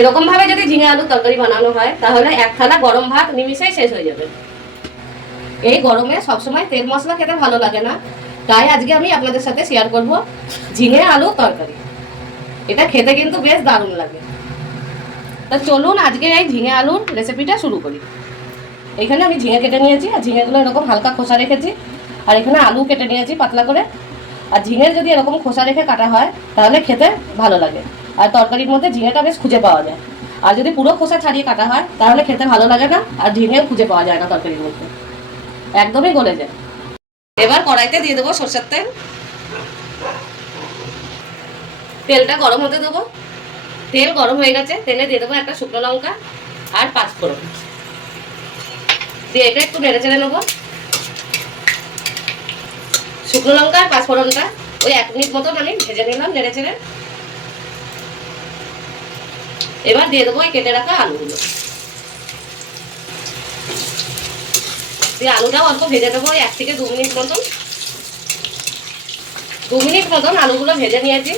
এরকম ভাবে যদি ঝিঙে আলুর তরকারি বানানো হয়, তাহলে এক থালা গরম ভাত নিমিশেই শেষ হয়ে যাবে। এই গরমে সবসময় তেল মশলা খেতে ভালো লাগে না। তাই আজকে আমি আপনাদের সাথে শেয়ার করব ঝিঙে আলু তরকারি। এটা খেতে কিন্তু বেশ দারুণ লাগে। তা চলুন আজকে এই ঝিঙে আলুর রেসিপিটা শুরু করি। এখানে আমি ঝিঙে কেটে নিয়েছি, আর ঝিঙেগুলো এরকম হালকা খোসা রেখেছি। আর এখানে আলু কেটে নিয়েছি পাতলা করে। আর ঝিঙে যদি এরকম খোসা রেখে কাটা হয়, তাহলে খেতে ভালো লাগে। আর তরকারির মধ্যে ঝিঙেটা বেশ খুঁজে পাওয়া যায়। আর যদি পুরো খোসা ছাড়িয়ে কাটা হয়, তাহলে খেতে ভালো লাগে না, আর ঝিঙেও খুঁজে পাওয়া যায় না তরকারির মধ্যে। একদমই গলে যায়। এবার কড়াইতে দিয়ে দেবো সরষের তেল। তেলটা গরম হতে দেবো। তেল গরম হয়ে গেছে, তেলে দিয়ে দেবো একটা শুকনো লঙ্কা আর পাঁচ ফোড়ন। দিয়ে এটা একটু নেড়ে চেড়ে নেব। শুকনো লঙ্কা আর পাঁচ ফোড়নটা ওই এক মিনিট মতন আমি ভেজে নিলাম নেড়ে চেড়ে। এবার দিয়ে দেবো ওই কেটে রাখা আলুগুলো। দিয়ে আলুটাও অল্প ভেজে দেবো এক থেকে দু মিনিট মতন। দু মিনিট মতন আলুগুলো ভেজে নিয়েছি।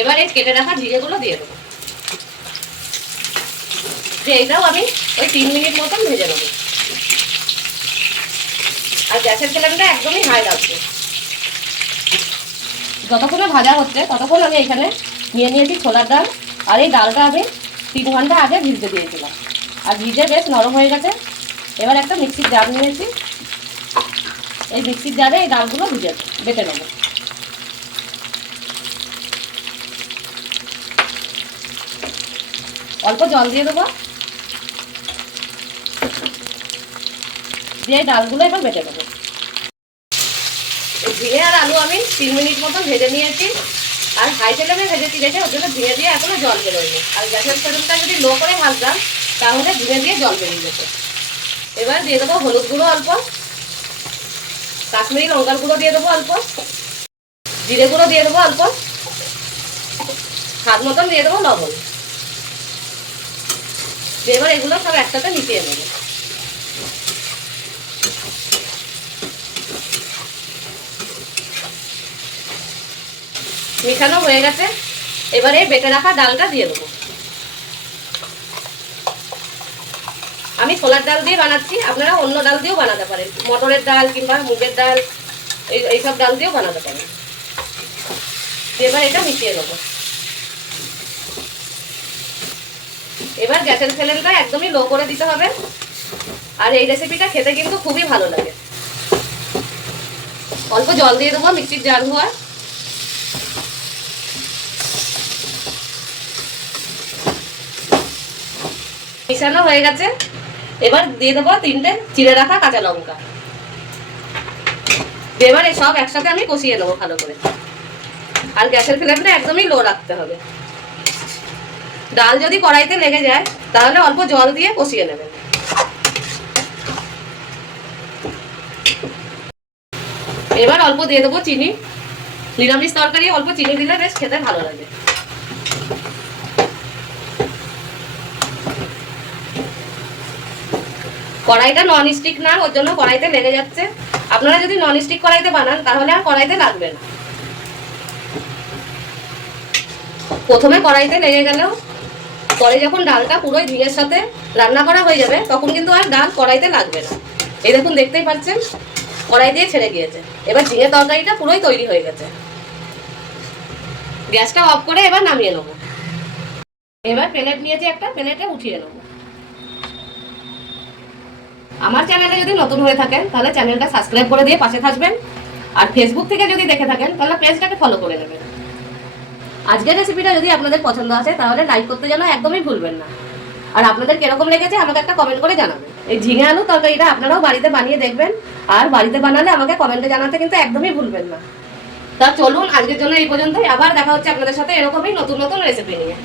এবার এই কেটে রাখা ঝিঙেগুলো দিয়ে দেবো। এইটাও আমি ওই তিন মিনিট মতন ভেজে নেব। আর গ্যাসের ফ্লেমটা একদমই হাই রাখব। যতক্ষণে ভাজা হচ্ছে, ততক্ষণ আমি এখানে নিয়ে নিয়েছি ছোলার ডাল। আর এই ডালটা আমি তিন ঘণ্টা আগে ভিজতে দিয়েছিলাম। আর ভিজে বেশ নরম হয়ে গেছে। এবার একটা মিক্সির জার নিয়েছি। এই মিক্সির জারে এই ডালগুলো ভিজে বেটে নেব। অল্প জল দিয়ে দেবো। দিয়ে ডালগুলো এবার বেটে নেব। ঝিঙে আর আলু আমি তিন মিনিট মতো ভেজে নিয়েছি। আর হাই ফ্লেমে ভেজেছি, দেখে ওর জন্য ঝিঙে দিয়ে এখনও জল বেরোয়নি। আর গ্যাসের ফ্লেমটা যদি লো করে ভাজতাম তাহলে ঝিঙে দিয়ে জল বেরিয়ে যেত এবার দিয়ে দেবো হলুদ গুঁড়ো অল্প, কাশ্মীরি লঙ্কার গুঁড়ো দিয়ে দেবো অল্প, জিরে গুঁড়ো দিয়ে দেবো অল্প, স্বাদ মতন দিয়ে দেবো লবণ। এবার এগুলো সব একসাথে মিশিয়ে নেব। মেশানো হয়ে গেছে। এবারে বেটে রাখা ডালটা দিয়ে দেবো। আমি ছোলার ডাল দিয়ে বানাচ্ছি। আপনারা অন্য ডাল দিয়েও বানাতে পারেন। মটরের ডাল কিংবা মুগের ডাল, এই, এইসব ডাল দিয়েও বানাতে পারেন। এবার এটা মিশিয়ে নেব। এবার গ্যাসের ফ্লেমটা একদমই লো করে দিতে হবে। আর এই রেসিপিটা খেতে কিন্তু খুবই ভালো লাগে। অল্প জল দিয়ে দেবো মিক্সির জার ধোয়া মিশানো হয়ে গেছে। এবার দিয়ে দেবো তিনটে চিড়ে রাখা কাঁচা লঙ্কা। এবার সব একসাথে আমি কষিয়ে নেব ভালো করে। আর গ্যাসের ফ্লেমটা একদমই লো রাখতে হবে। ডাল যদি কড়াইতে লেগে যায়, তাহলে অল্প জল দিয়ে কষিয়ে নেবেন এবার অল্প দিয়ে দেবো চিনি। নিরামিষ তরকারি অল্প চিনি দিলে বেশ খেতে ভালো লাগে। কড়াইটা নন স্টিক না, ওর জন্য কড়াইতে লেগে যাচ্ছে। আপনারা যদি নন স্টিক কড়াইতে বানান, তাহলে আর কড়াইতে লাগবে না। প্রথমে কড়াইতে লেগে গেলেও, পরে যখন ডালটা পুরোই ঝিঙের সাথে রান্না করা হয়ে যাবে, তখন কিন্তু আর ডাল কড়াইতে লাগবে না। এই দেখুন, দেখতেই পাচ্ছেন, কড়াই দিয়ে ছেড়ে গিয়েছে। এবার ঝিঙে তরকারিটা পুরোই তৈরি হয়ে গেছে। গ্যাসটা অফ করে এবার নামিয়ে নেব। এবার প্লেট নিয়েছি একটা প্লেটে উঠিয়ে নেব। আমার চ্যানেলে যদি নতুন হয়ে থাকেন, তাহলে চ্যানেলটা সাবস্ক্রাইব করে দিয়ে পাশে থাকবেন। আর ফেসবুক থেকে যদি দেখে থাকেন, তাহলে পেজটাকে ফলো করে নেবেন। আজকের রেসিপিটা যদি আপনাদের পছন্দ আসে, তাহলে লাইক করতে যেন একদমই ভুলবেন না। আর আপনাদের কীরকম লেগেছে, আমাকে একটা কমেন্ট করে জানাবেন। এই ঝিঙে আলু তরকারিটা আপনারাও বাড়িতে বানিয়ে দেখবেন, আর বাড়িতে বানালে আমাকে কমেন্টে জানাতে কিন্তু একদমই ভুলবেন না। তা চলুন, আজকের জন্য এই পর্যন্তই। আবার দেখা হচ্ছে আপনাদের সাথে এরকমই নতুন নতুন রেসিপি নিয়ে।